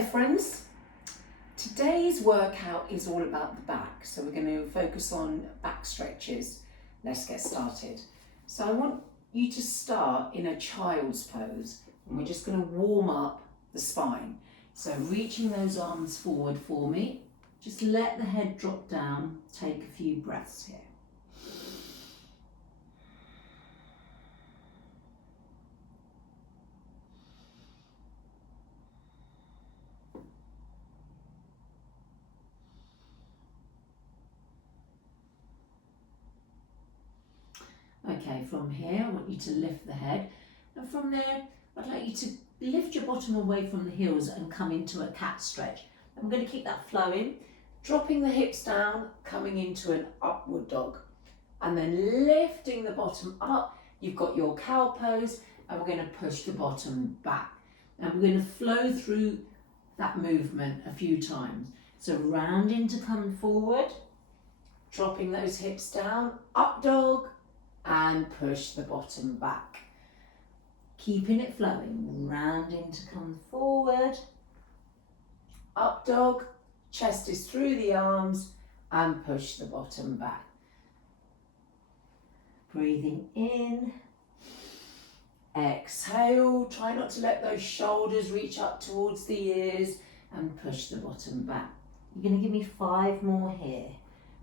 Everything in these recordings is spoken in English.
Hello friends, today's workout is all about the back, so we're going to focus on back stretches. Let's get started. So I want you to start in a child's pose and we're just going to warm up the spine. So reaching those arms forward for me, just let the head drop down, take a few breaths here. Okay, from here I want you to lift the head, and from there I'd like you to lift your bottom away from the heels and come into a cat stretch. I'm going to keep that flowing, dropping the hips down, coming into an upward dog, and then lifting the bottom up. You've got your cow pose, and we're going to push the bottom back, and we're going to flow through that movement a few times. So rounding to come forward, dropping those hips down, up dog, and push the bottom back. Keeping it flowing, rounding to come forward, up dog, chest is through the arms, and push the bottom back. Breathing in, exhale, try not to let those shoulders reach up towards the ears, and push the bottom back. You're going to give me 5 more here.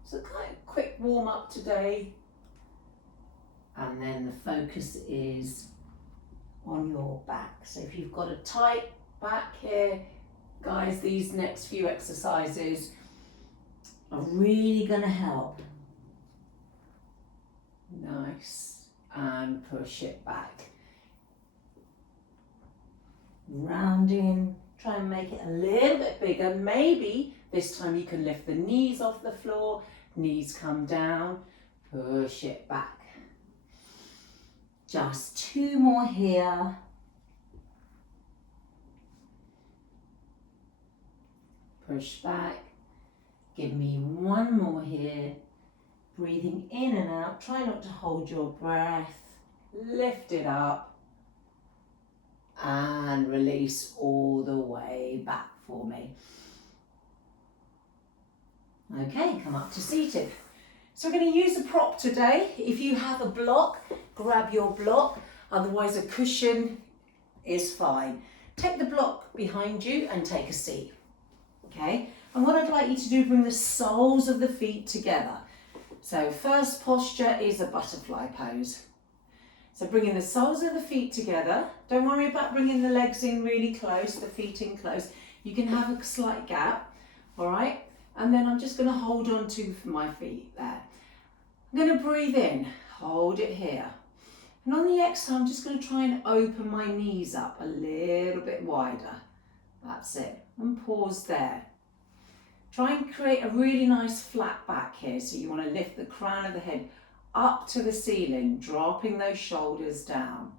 So kind of quick warm up today. And then the focus is on your back. So if you've got a tight back here, guys, these next few exercises are really going to help. Nice. And push it back. Rounding, try and make it a little bit bigger. Maybe this time you can lift the knees off the floor, knees come down, push it back. Just 2 more here. Push back. Give me 1 more here. Breathing in and out. Try not to hold your breath. Lift it up. And release all the way back for me. Okay, come up to seated. So we're going to use a prop today. If you have a block, grab your block. Otherwise a cushion is fine. Take the block behind you and take a seat. Okay, and what I'd like you to do, bring the soles of the feet together. So first posture is a butterfly pose. So bringing the soles of the feet together. Don't worry about bringing the legs in really close, the feet in close. You can have a slight gap, all right? And then I'm just going to hold on to my feet there. I'm going to breathe in, hold it here. And on the exhale, I'm just going to try and open my knees up a little bit wider. That's it. And pause there. Try and create a really nice flat back here. So you want to lift the crown of the head up to the ceiling, dropping those shoulders down.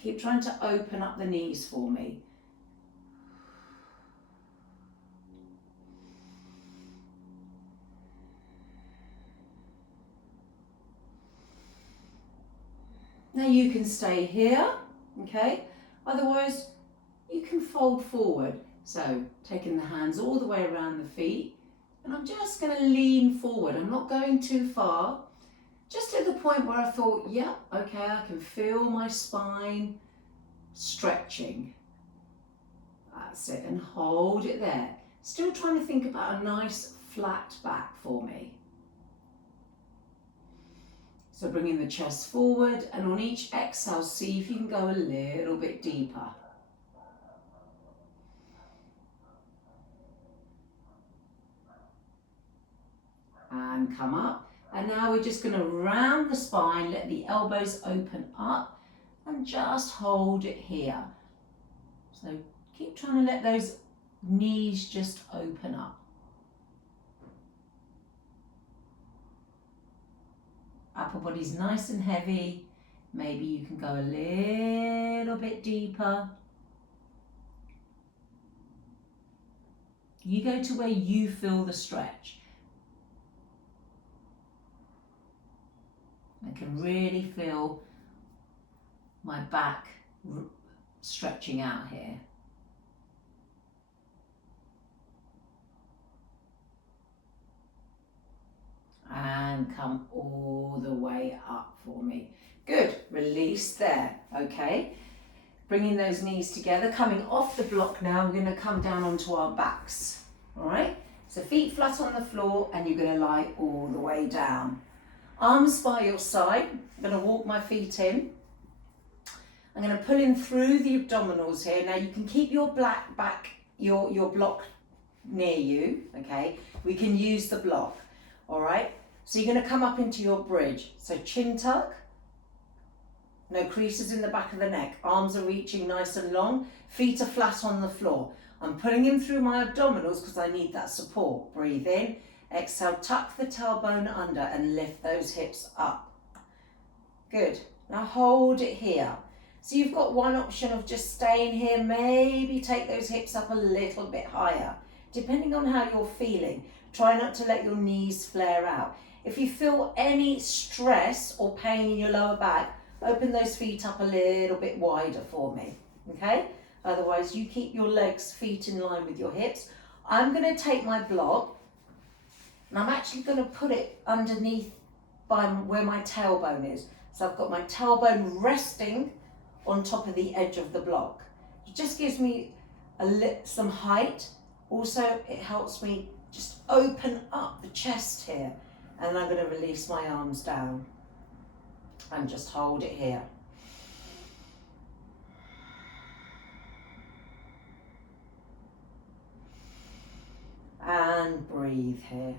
Keep trying to open up the knees for me. Now you can stay here, okay? Otherwise, you can fold forward. So taking the hands all the way around the feet, and I'm just going to lean forward. I'm not going too far, just at the point where I thought, yeah, okay, I can feel my spine stretching. That's it, and hold it there. Still trying to think about a nice flat back for me. So bringing the chest forward, and on each exhale, see if you can go a little bit deeper. And come up. And now we're just going to round the spine, let the elbows open up, and just hold it here. So keep trying to let those knees just open up. Upper body's nice and heavy. Maybe you can go a little bit deeper. You go to where you feel the stretch. I can really feel my back stretching out here. And come all the way up for me. Good, release there, okay. Bringing those knees together, coming off the block now, we're gonna come down onto our backs, all right? So feet flat on the floor and you're gonna lie all the way down. Arms by your side, I'm gonna walk my feet in. I'm gonna pull in through the abdominals here. Now you can keep your your block near you, okay? We can use the block, all right? So you're gonna come up into your bridge. So chin tuck, no creases in the back of the neck. Arms are reaching nice and long. Feet are flat on the floor. I'm pulling in through my abdominals because I need that support. Breathe in, exhale, tuck the tailbone under and lift those hips up. Good, now hold it here. So you've got one option of just staying here, maybe take those hips up a little bit higher, depending on how you're feeling. Try not to let your knees flare out. If you feel any stress or pain in your lower back, open those feet up a little bit wider for me, okay? Otherwise, you keep your legs, feet in line with your hips. I'm gonna take my block, and I'm actually gonna put it underneath by where my tailbone is. So I've got my tailbone resting on top of the edge of the block. It just gives me some height. Also, it helps me just open up the chest here. And I'm gonna release my arms down and just hold it here. And breathe here.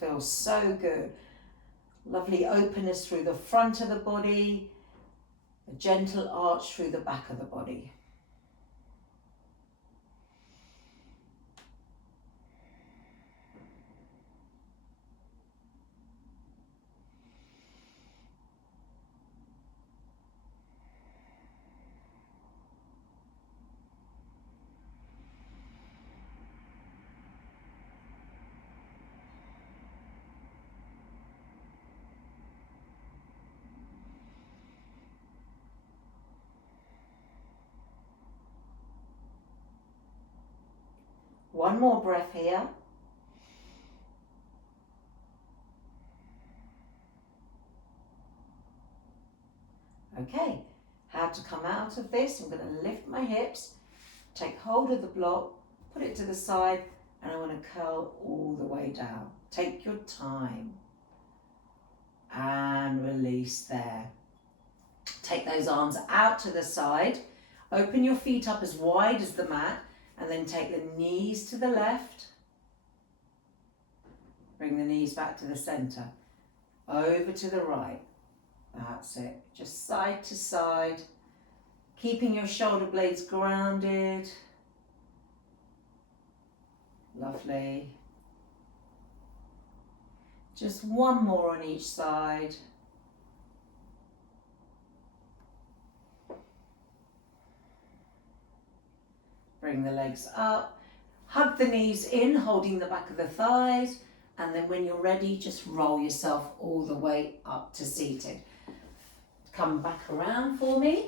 Feels so good. Lovely openness through the front of the body, a gentle arch through the back of the body. One more breath here. Okay, how to come out of this? I'm going to lift my hips, take hold of the block, put it to the side, and I want to curl all the way down. Take your time. And release there. Take those arms out to the side. Open your feet up as wide as the mat, and then take the knees to the left. Bring the knees back to the center. Over to the right. That's it. Just side to side. Keeping your shoulder blades grounded. Lovely. Just one more on each side. Bring the legs up. Hug the knees in, holding the back of the thighs. And then when you're ready, just roll yourself all the way up to seated. Come back around for me.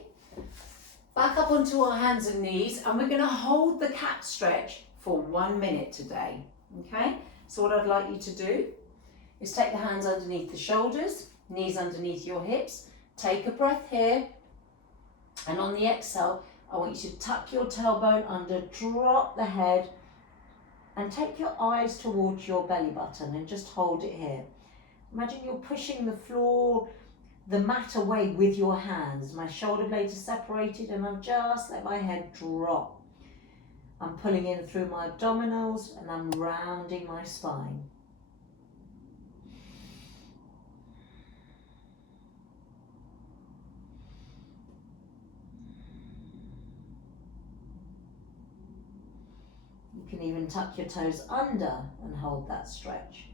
Back up onto our hands and knees, and we're going to hold the cat stretch for 1 minute today. Okay? So what I'd like you to do is take the hands underneath the shoulders, knees underneath your hips. Take a breath here. And on the exhale, I want you to tuck your tailbone under, drop the head, and take your eyes towards your belly button and just hold it here. Imagine you're pushing the floor, the mat away with your hands. My shoulder blades are separated and I've just let my head drop. I'm pulling in through my abdominals and I'm rounding my spine. You can even tuck your toes under and hold that stretch.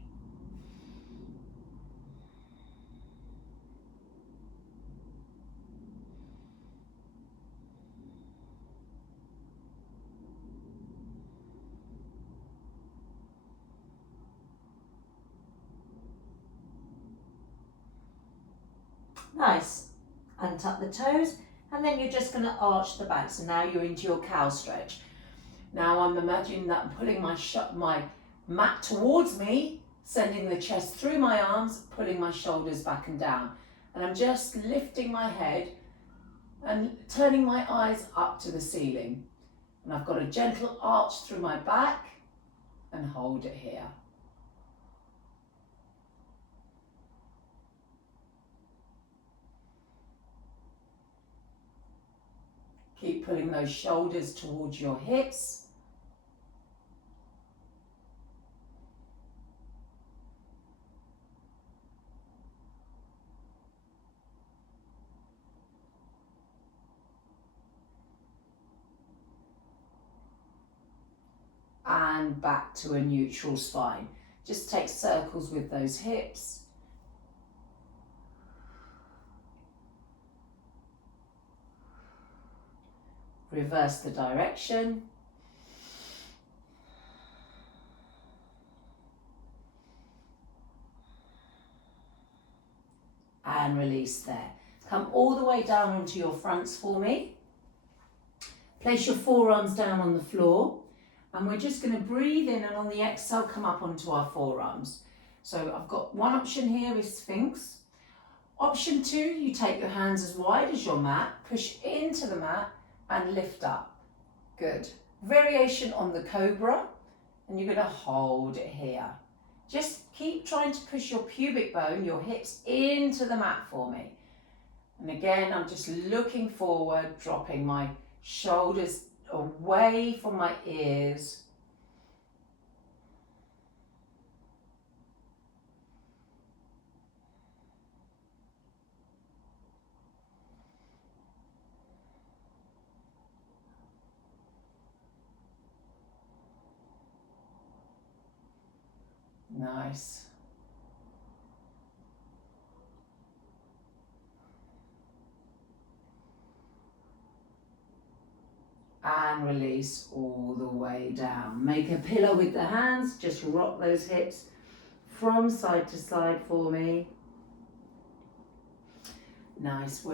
Nice. Untuck the toes, and then you're just going to arch the back. So now you're into your cow stretch. Now I'm imagining that I'm pulling my mat towards me, sending the chest through my arms, pulling my shoulders back and down. And I'm just lifting my head and turning my eyes up to the ceiling. And I've got a gentle arch through my back and hold it here. Keep pulling those shoulders towards your hips. And back to a neutral spine. Just take circles with those hips. Reverse the direction. And release there. Come all the way down onto your fronts for me. Place your forearms down on the floor. And we're just going to breathe in, and on the exhale, come up onto our forearms. So I've got one option here is Sphinx. Option 2, you take your hands as wide as your mat, push into the mat and lift up. Good. Variation on the Cobra, and you're going to hold it here. Just keep trying to push your pubic bone, your hips into the mat for me. And again, I'm just looking forward, dropping my shoulders away from my ears. Nice. And release all the way down. Make a pillow with the hands, just rock those hips from side to side for me. Nice.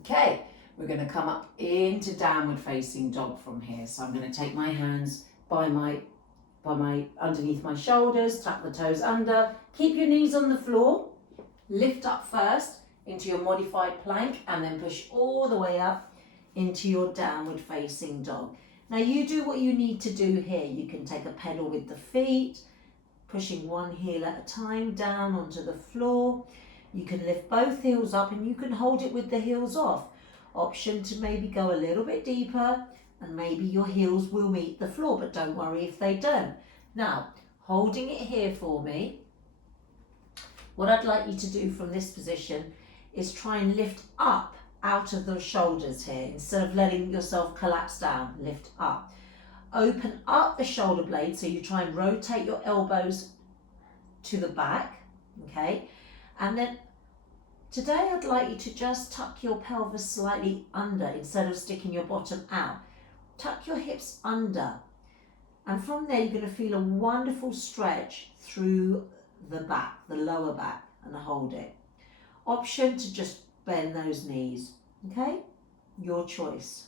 Okay, we're going to come up into downward facing dog from here. So I'm going to take my hands by my underneath my shoulders, tuck the toes under, keep your knees on the floor, lift up first into your modified plank, and then push all the way up into your downward facing dog. Now you do what you need to do here. You can take a pedal with the feet, pushing one heel at a time down onto the floor. You can lift both heels up and you can hold it with the heels off. Option to maybe go a little bit deeper, and maybe your heels will meet the floor, but don't worry if they don't. Now, holding it here for me, what I'd like you to do from this position is try and lift up out of the shoulders here. Instead of letting yourself collapse down, lift up. Open up the shoulder blade, so you try and rotate your elbows to the back, okay? And then today I'd like you to just tuck your pelvis slightly under instead of sticking your bottom out. Tuck your hips under, and from there you're going to feel a wonderful stretch through the back, the lower back, and hold it. Option to just bend those knees, okay? Your choice.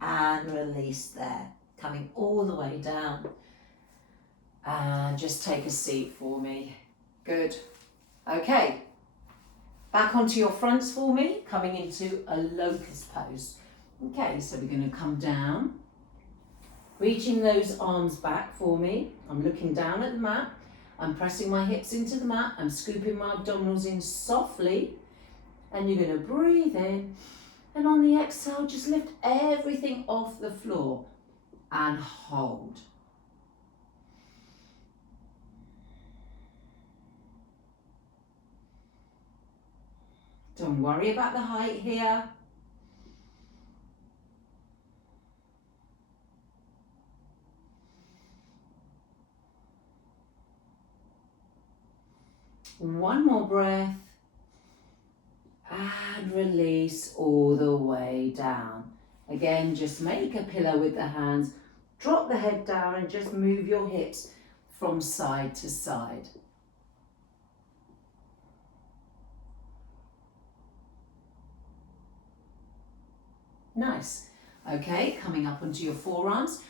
And release there, coming all the way down. And just take a seat for me. Good. Okay, back onto your fronts for me, coming into a locust pose. Okay, so we're going to come down, reaching those arms back for me. I'm looking down at the mat. I'm pressing my hips into the mat. I'm scooping my abdominals in softly. And you're going to breathe in. And on the exhale, just lift everything off the floor and hold. Don't worry about the height here. One more breath. And release all the way down. Again, just make a pillow with the hands. Drop the head down and just move your hips from side to side. Nice. Okay, coming up onto your forearms.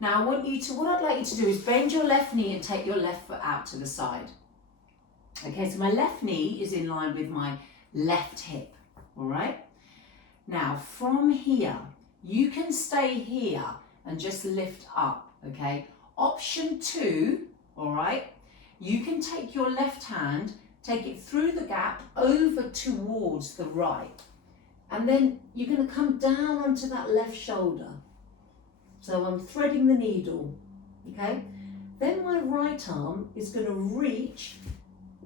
Now what I'd like you to do is bend your left knee and take your left foot out to the side. Okay, so my left knee is in line with my left hip, all right? Now from here, you can stay here and just lift up, okay? Option 2, all right? You can take your left hand, take it through the gap over towards the right. And then you're going to come down onto that left shoulder. So I'm threading the needle, okay? Then my right arm is going to reach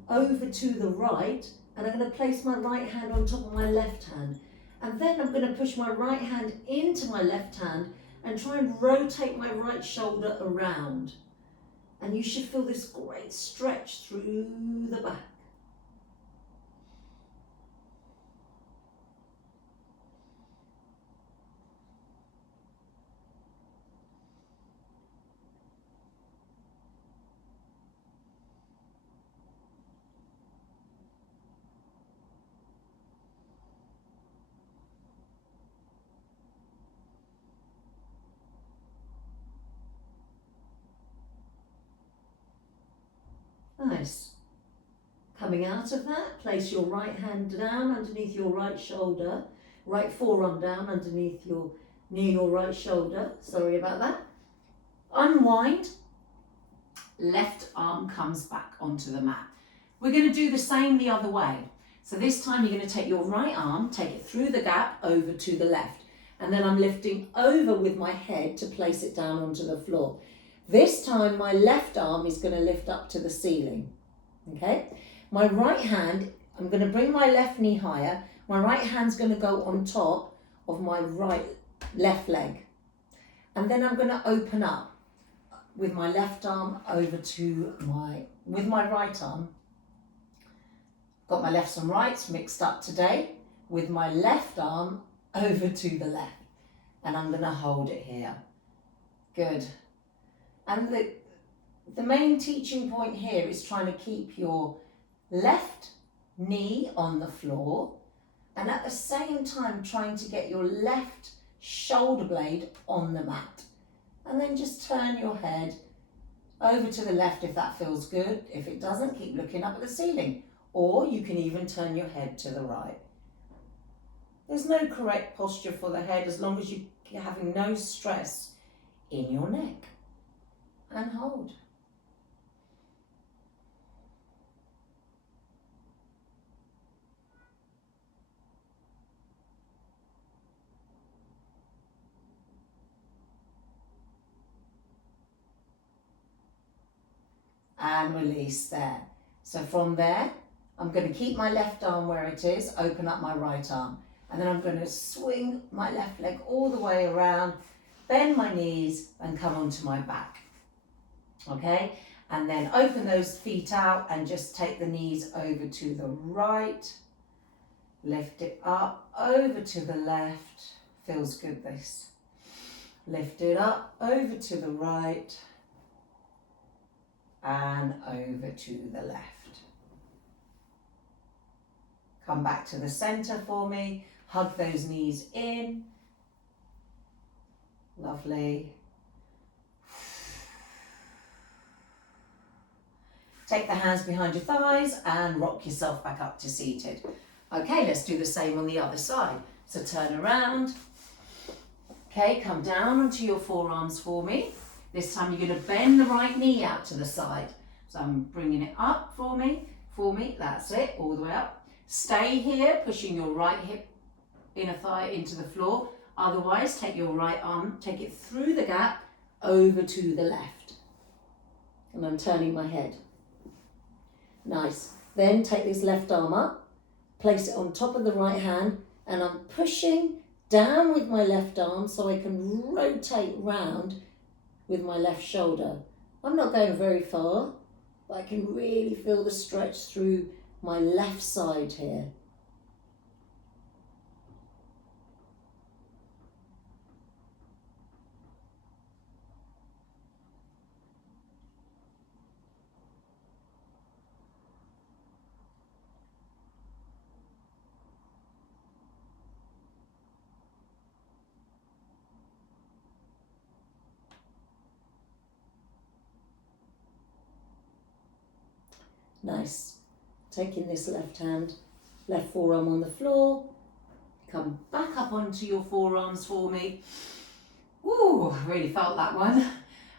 over to the right, and I'm going to place my right hand on top of my left hand. And then I'm going to push my right hand into my left hand and try and rotate my right shoulder around. And you should feel this great stretch through the back. Nice. Coming out of that, place your right hand down underneath your right shoulder, right forearm down underneath your knee or right shoulder. Sorry about that. Unwind. Left arm comes back onto the mat. We're going to do the same the other way. So this time you're going to take your right arm, take it through the gap over to the left. And then I'm lifting over with my head to place it down onto the floor. This time my left arm is going to lift up to the ceiling, okay? My right hand, I'm going to bring my left knee higher. My right hand's going to go on top of my left leg. And then I'm going to open up with my left arm over to with my right arm. Got my lefts and rights mixed up today. With my left arm over to the left. And I'm going to hold it here. Good. And the main teaching point here is trying to keep your left knee on the floor and at the same time trying to get your left shoulder blade on the mat. And then just turn your head over to the left if that feels good. If it doesn't, keep looking up at the ceiling. Or you can even turn your head to the right. There's no correct posture for the head as long as you're having no stress in your neck. And hold. And release there. So from there, I'm going to keep my left arm where it is, open up my right arm. And then I'm going to swing my left leg all the way around, bend my knees and come onto my back. Okay, and then open those feet out and just take the knees over to the right, lift it up, over to the left, feels good this. Lift it up, over to the right, and over to the left. Come back to the center for me, hug those knees in, lovely. Take the hands behind your thighs and rock yourself back up to seated. Okay, let's do the same on the other side. So turn around. Okay, come down onto your forearms for me. This time you're going to bend the right knee out to the side. So I'm bringing it up for me, that's it, all the way up. Stay here, pushing your right hip, inner thigh into the floor. Otherwise, take your right arm, take it through the gap, over to the left. And I'm turning my head. Nice. Then take this left arm up, place it on top of the right hand, and I'm pushing down with my left arm so I can rotate round with my left shoulder. I'm not going very far. but I can really feel the stretch through my left side here. Nice. Taking this left hand, left forearm on the floor. Come back up onto your forearms for me. Ooh, really felt that one.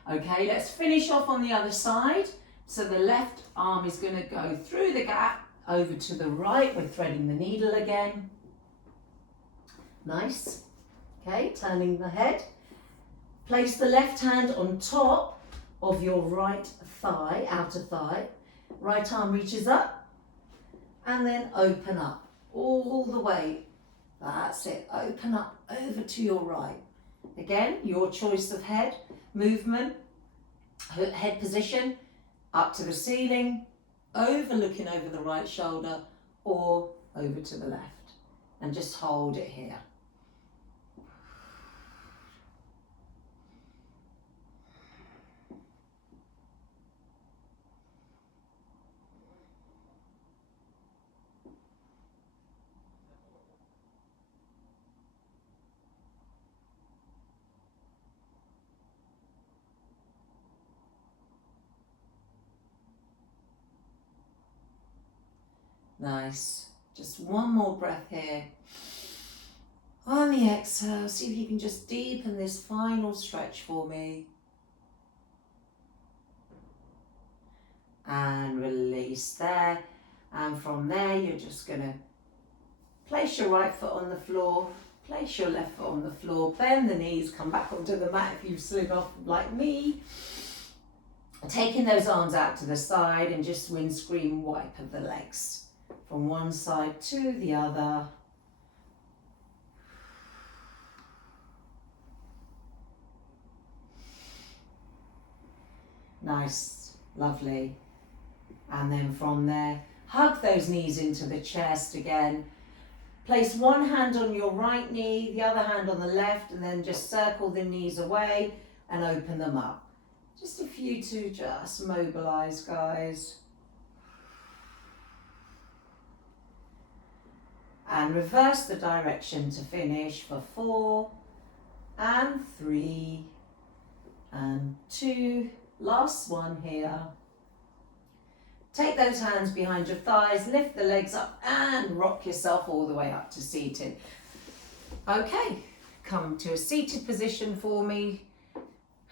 Okay, let's finish off on the other side. So the left arm is going to go through the gap over to the right. We're threading the needle again. Nice. Okay, turning the head. Place the left hand on top of your right thigh, outer thigh. Right arm reaches up and then open up all the way. That's it. Open up over to your right. Again, your choice of head movement, head position, up to the ceiling, looking over the right shoulder or over to the left. And just hold it here. Nice. Just one more breath here. On the exhale, see if you can just deepen this final stretch for me. And release there. And from there, you're just going to place your right foot on the floor, place your left foot on the floor, bend the knees, come back onto the mat if you've slid off like me. Taking those arms out to the side and just windscreen wipe of the legs from one side to the other. Nice, lovely. And then from there, hug those knees into the chest again. Place one hand on your right knee, the other hand on the left, and then just circle the knees away and open them up. Just a few to just mobilize, guys. And reverse the direction to finish for 4 and 3 and 2. Last one here. Take those hands behind your thighs, lift the legs up and rock yourself all the way up to seated. Okay, come to a seated position for me.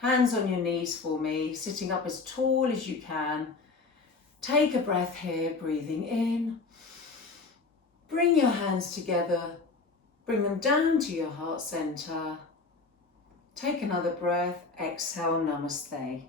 Hands on your knees for me, sitting up as tall as you can. Take a breath here, breathing in. Bring your hands together, bring them down to your heart center. Take another breath, exhale, namaste.